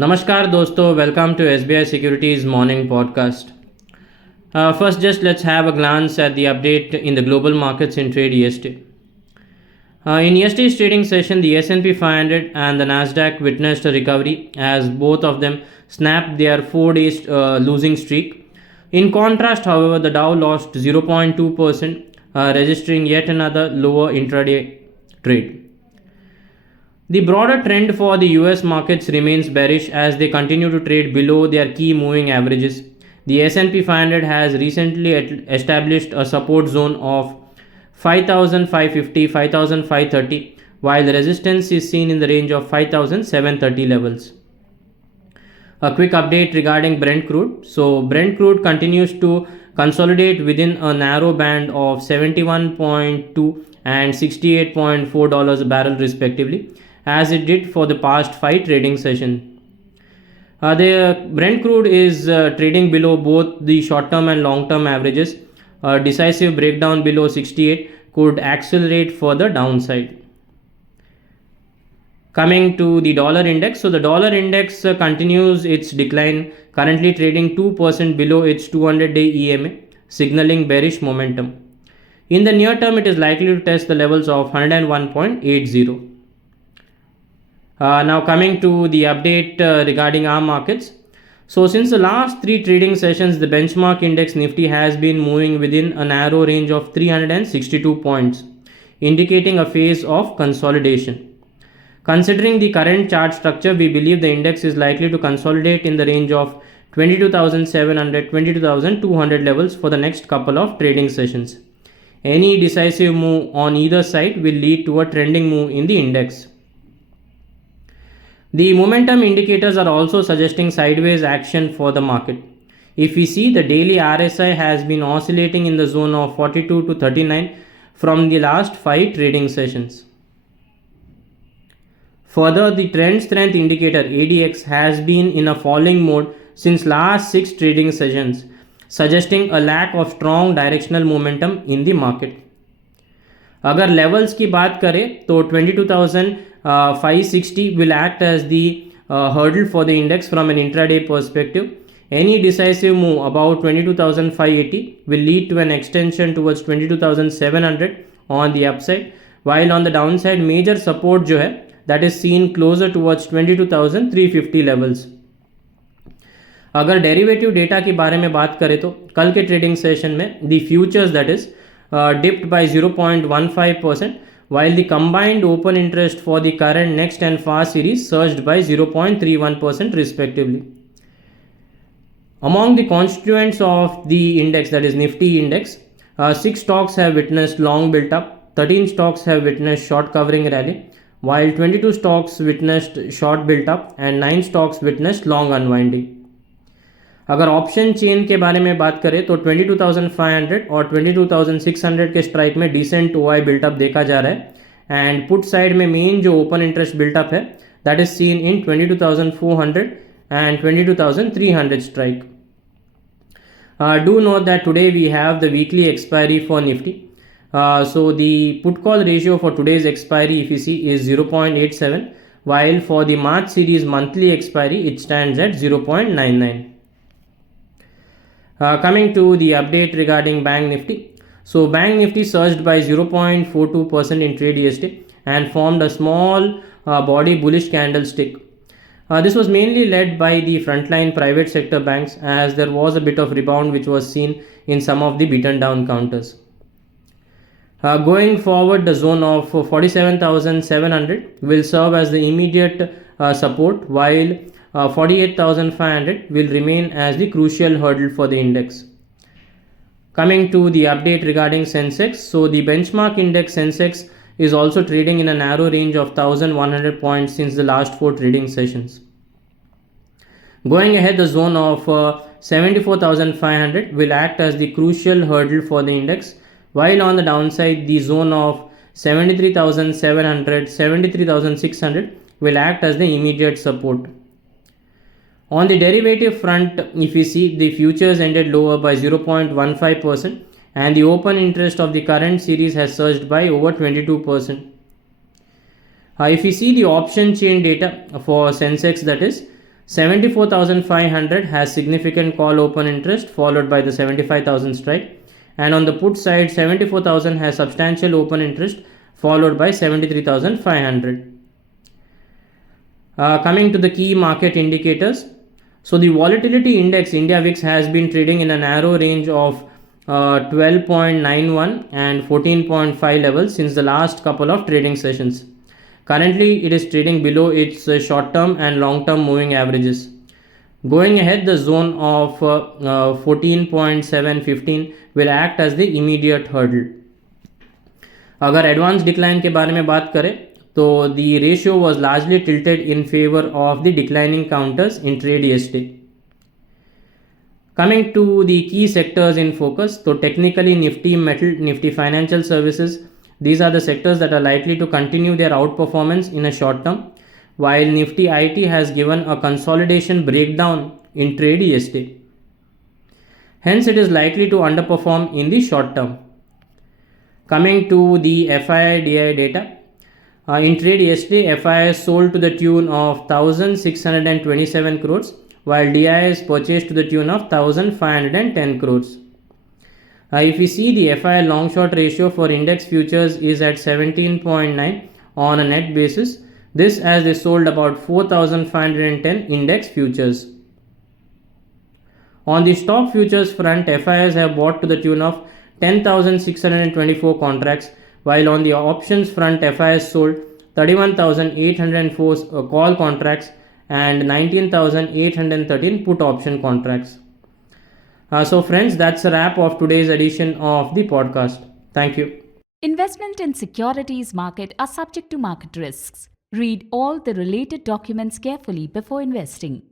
नमस्कार दोस्तों, welcome to SBI Securities morning podcast. First, just let's have a glance at the update in the global markets in trade yesterday. In yesterday's trading session, the S&P 500 and the Nasdaq witnessed a recovery as both of them snapped their 4 days losing streak. In contrast, however, the Dow lost 0.2%, registering yet another lower intraday trade. The broader trend for the US markets remains bearish as they continue to trade below their key moving averages. The S&P 500 has recently established a support zone of 5,550, 5,530, while the resistance is seen in the range of 5,730 levels. A quick update regarding Brent crude. So Brent crude continues to consolidate within a narrow band of $71.2 and $68.4 a barrel respectively, as it did for the past 5 trading sessions. The Brent crude is trading below both the short-term and long-term averages. A decisive breakdown below 68 could accelerate further downside. Coming to the dollar index, so the dollar index continues its decline, currently trading 2% below its 200-day EMA, signaling bearish momentum. In the near term, it is likely to test the levels of 101.80. Now coming to the update regarding our markets. So since the last 3 trading sessions, the benchmark index Nifty has been moving within a narrow range of 362 points, indicating a phase of consolidation. Considering the current chart structure, we believe the index is likely to consolidate in the range of 22,700, 22,200 levels for the next couple of trading sessions. Any decisive move on either side will lead to a trending move in the index. The momentum indicators are also suggesting sideways action for the market. If we see, the daily RSI has been oscillating in the zone of 42 to 39 from the last 5 trading sessions. Further, the trend strength indicator ADX has been in a falling mode since last 6 trading sessions, suggesting a lack of strong directional momentum in the market. अगर levels की बात करें तो 22,560 will act as the hurdle for the index from an intraday perspective. Any decisive move about 22,580 will lead to an extension towards 22,700 on the upside, while on the downside major support जो है that is seen closer towards 22,350 levels. अगर derivative data के बारे में बात करें तो कल के ट्रेडिंग सेशन में the futures that is dipped by 0.15%, while the combined open interest for the current, next and far series surged by 0.31% respectively. Among the constituents of the index, that is Nifty index, 6 stocks have witnessed long built up, 13 stocks have witnessed short covering rally, while 22 stocks witnessed short built up and 9 stocks witnessed long unwinding. अगर option chain के बारे में बात करें तो 22,500 और 22,600 के strike में डिसेंट ओआई बिल्टअप देखा जा रहा है, एंड पुट साइड में मेन जो ओपन इंटरेस्ट बिल्टअप है that is seen in 22,400 and 22,300 strike. Do note that today we have the weekly expiry for Nifty. So the put call ratio for today's expiry, if you see, is 0.87, while for the March series monthly expiry it stands at 0.99. Coming to the update regarding Bank Nifty. So Bank Nifty surged by 0.42% in trade yesterday and formed a small body bullish candlestick. This was mainly led by the frontline private sector banks, as there was a bit of rebound which was seen in some of the beaten down counters. Going forward, the zone of 47,700 will serve as the immediate support, while 48,500 will remain as the crucial hurdle for the index. Coming to the update regarding Sensex. So the benchmark index Sensex is also trading in a narrow range of 1,100 points since the last 4 trading sessions. Going ahead, the zone of 74,500 will act as the crucial hurdle for the index, while on the downside the zone of 73,700, 73,600 will act as the immediate support. On the derivative front, if we see, the futures ended lower by 0.15% and the open interest of the current series has surged by over 22%. If we see the option chain data for Sensex, that is 74,500 has significant call open interest followed by the 75,000 strike, and on the put side 74,000 has substantial open interest followed by 73,500. Coming to the key market indicators, so the volatility index India VIX has been trading in a narrow range of 12.91 and 14.5 levels since the last couple of trading sessions. Currently, it is trading below its short-term and long-term moving averages. Going ahead, the zone of 14.715 will act as the immediate hurdle. अगर advance decline के बारे में बात करें तो the ratio was largely tilted in favour of the declining counters in trade yesterday. Coming to the key sectors in focus, so technically Nifty Metal, Nifty Financial Services, these are the sectors that are likely to continue their outperformance in a short term, while Nifty IT has given a consolidation breakdown in trade yesterday. Hence, it is likely to underperform in the short term. Coming to the FII-DI data, in trade yesterday, FII sold to the tune of 1,627 crores, while DIs purchased to the tune of 1,510 crores. If we see the FII long short ratio for index futures is at 17.9 on a net basis, this as they sold about 4,510 index futures. On the stock futures front, FIIs have bought to the tune of 10,624 contracts, while on the options front, FIIs sold 31,804 call contracts and 19,813 put option contracts. So friends, that's a wrap of today's edition of the podcast. Thank you. Investment in securities market are subject to market risks. Read all the related documents carefully before investing.